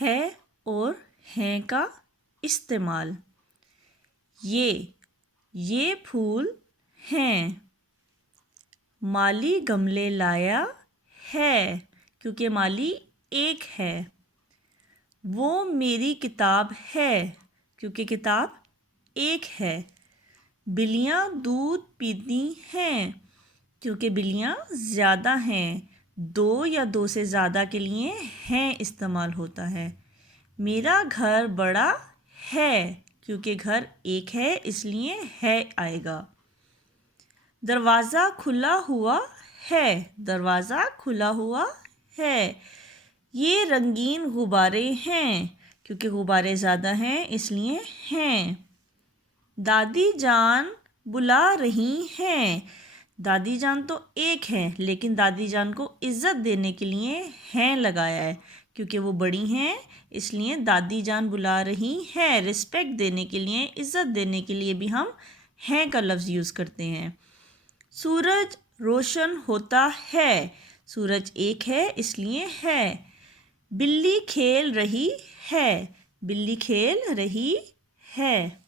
है और हैं का इस्तेमाल। ये फूल हैं। माली गमले लाया है, क्योंकि माली एक है। वो मेरी किताब है, क्योंकि किताब एक है। बिल्लियाँ दूध पीती हैं, क्योंकि बिल्लियाँ ज़्यादा हैं। दो या दो से ज़्यादा के लिए हैं इस्तेमाल होता है। मेरा घर बड़ा है, क्योंकि घर एक है इसलिए है आएगा। दरवाज़ा खुला हुआ है, दरवाज़ा खुला हुआ है। ये रंगीन गुब्बारे हैं, क्योंकि गुब्बारे ज़्यादा हैं इसलिए हैं। दादी जान बुला रही हैं। दादी जान तो एक है, लेकिन दादी जान को इज़्ज़त देने के लिए हैं लगाया है, क्योंकि वो बड़ी हैं इसलिए दादी जान बुला रही हैं। रिस्पेक्ट देने के लिए, इज़्ज़त देने के लिए भी हम हैं का लफ्ज़ यूज़ करते हैं। सूरज रोशन होता है, सूरज एक है इसलिए है। बिल्ली खेल रही है, बिल्ली खेल रही है।